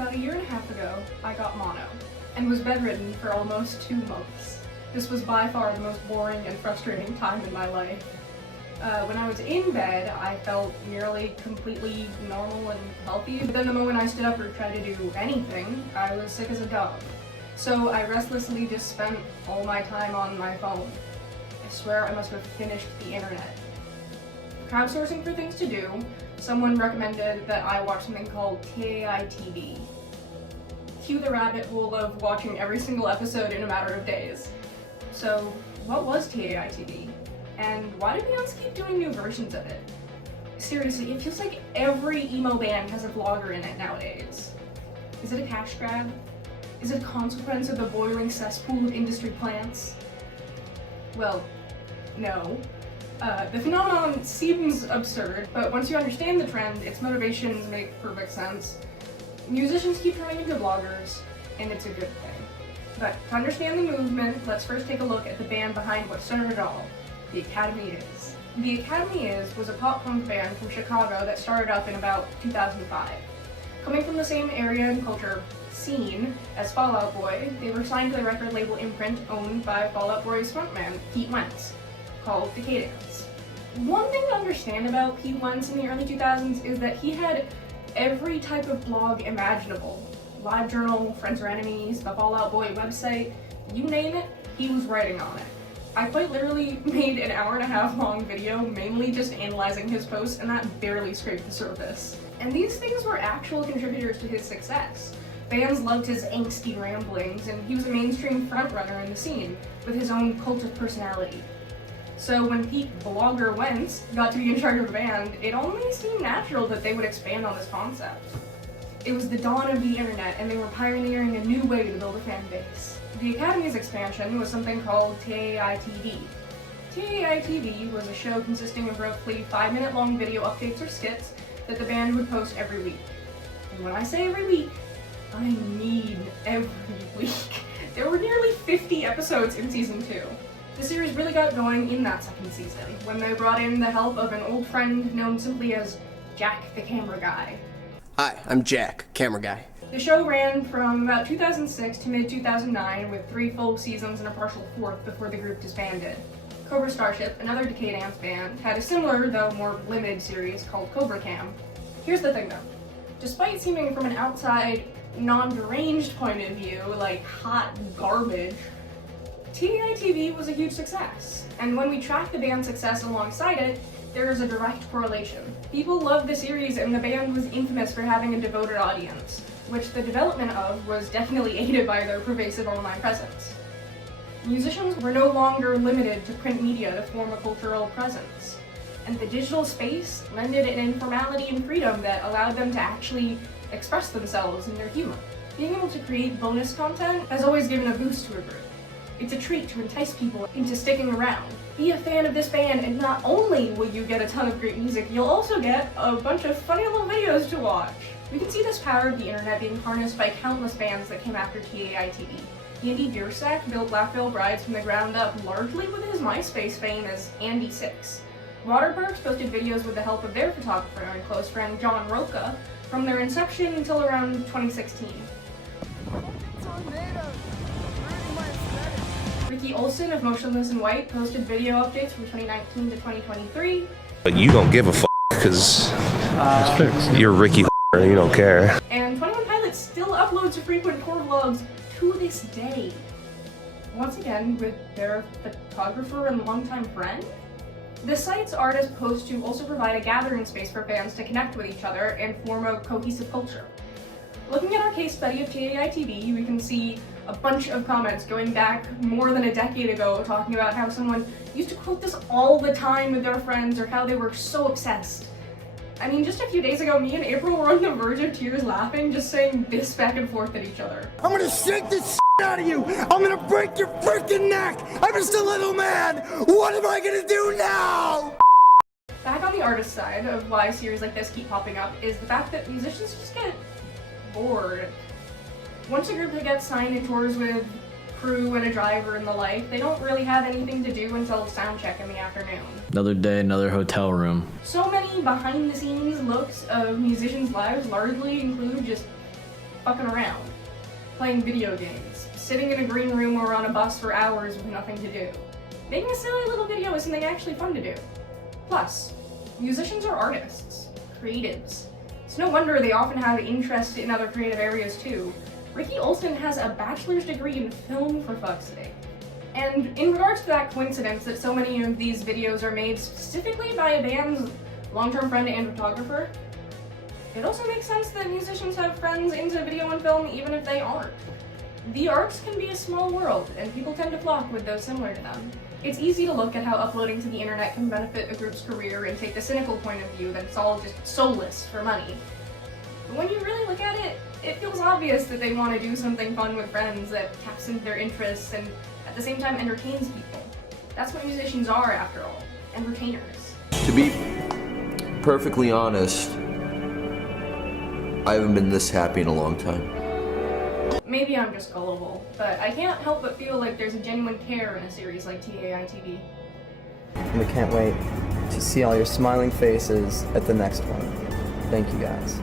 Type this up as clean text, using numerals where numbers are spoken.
About a year and a half ago, I got mono, and was bedridden for almost 2 months. This was by far the most boring and frustrating time in my life. When I was in bed, I felt nearly completely normal and healthy, but then the moment I stood up or tried to do anything, I was sick as a dog. So I restlessly just spent all my time on my phone. I swear I must have finished the internet. Crowdsourcing for things to do, someone recommended that I watch something called TAI TV. Cue the rabbit hole of watching every single episode in a matter of days. So, what was TAI TV? And why do bands keep doing new versions of it? Seriously, it feels like every emo band has a vlogger in it nowadays. Is it a cash grab? Is it a consequence of the boiling cesspool of industry plants? Well, no. The phenomenon seems absurd, but once you understand the trend, its motivations make perfect sense. Musicians keep turning into vloggers, and it's a good thing. But to understand the movement, let's first take a look at the band behind what started it all, The Academy Is. The Academy Is was a pop-punk band from Chicago that started up in about 2005. Coming from the same area and culture scene as Fall Out Boy, they were signed to the record label Imprint owned by Fall Out Boy's frontman, Pete Wentz, called Decadence. One thing to understand about Pete Wentz in the early 2000s is that he had every type of blog imaginable. LiveJournal, Friends or Enemies, the Fall Out Boy website, you name it, he was writing on it. I quite literally made an hour-and-a-half long video mainly just analyzing his posts, and that barely scraped the surface. And these things were actual contributors to his success. Fans loved his angsty ramblings, and he was a mainstream frontrunner in the scene, with his own cult of personality. So when Pete Blogger Wentz got to be in charge of the band, it only seemed natural that they would expand on this concept. It was the dawn of the internet, and they were pioneering a new way to build a fan base. The Academy's expansion was something called TAI TV. TAI TV was a show consisting of roughly 5-minute long video updates or skits that the band would post every week. And when I say every week, I mean every week. There were nearly 50 episodes in season 2. The series really got going in that second season, when they brought in the help of an old friend known simply as Jack the Camera Guy. Hi, I'm Jack, Camera Guy. The show ran from about 2006 to mid-2009 with 3 full seasons and a partial 4th before the group disbanded. Cobra Starship, another Decadence band, had a similar, though more limited series called Cobra Cam. Here's the thing though. Despite seeming from an outside, non-deranged point of view like hot garbage, TAI TV was a huge success. And when we track the band's success alongside it, there is a direct correlation. People loved the series, and the band was infamous for having a devoted audience, which the development of was definitely aided by their pervasive online presence. Musicians were no longer limited to print media to form a cultural presence, and the digital space lended an informality and freedom that allowed them to actually express themselves in their humor. Being able to create bonus content has always given a boost to a group. It's a treat to entice people into sticking around. Be a fan of this band, and not only will you get a ton of great music, you'll also get a bunch of funny little videos to watch. We can see this power of the internet being harnessed by countless bands that came after TAI TV. Andy Biersack built Black Veil Brides from the ground up largely with his MySpace fame as Andy6. Waterparks posted videos with the help of their photographer and close friend John Roca from their inception until around 2016. Ricky Olsen of Motionless in White posted video updates from 2019 to 2023. But you don't give a f*** because you're Ricky and you don't care. And 21 Pilots still uploads frequent tour vlogs to this day. Once again, with their photographer and longtime friend. The site's artist posts to also provide a gathering space for fans to connect with each other and form a cohesive culture. Looking at our case study of TAI TV, we can see a bunch of comments going back more than a decade ago talking about how someone used to quote this all the time with their friends or how they were so obsessed. I mean, just a few days ago, me and April were on the verge of tears laughing, just saying this back and forth at each other. I'm gonna shake this out of you! I'm gonna break your freaking neck! I'm just a little man! What am I gonna do now? Back on the artist side of why series like this keep popping up is the fact that musicians just get bored. Once a group gets signed and tours with crew and a driver and the like, they don't really have anything to do until sound check in the afternoon. Another day, another hotel room. So many behind-the-scenes looks of musicians' lives largely include just fucking around, playing video games, sitting in a green room or on a bus for hours with nothing to do. Making a silly little video is something actually fun to do. Plus, musicians are artists, creatives. It's no wonder they often have interest in other creative areas too. Ricky Olsen has a bachelor's degree in film, for fuck's sake. And in regards to that coincidence that so many of these videos are made specifically by a band's long-term friend and photographer, it also makes sense that musicians have friends into video and film even if they aren't. The arts can be a small world, and people tend to flock with those similar to them. It's easy to look at how uploading to the internet can benefit a group's career and take the cynical point of view that it's all just soulless for money. But when you really look at it, it feels obvious that they want to do something fun with friends that taps into their interests and at the same time entertains people. That's what musicians are, after all, entertainers. To be perfectly honest, I haven't been this happy in a long time. Maybe I'm just gullible, but I can't help but feel like there's a genuine care in a series like TAI-TV. And we can't wait to see all your smiling faces at the next one. Thank you guys.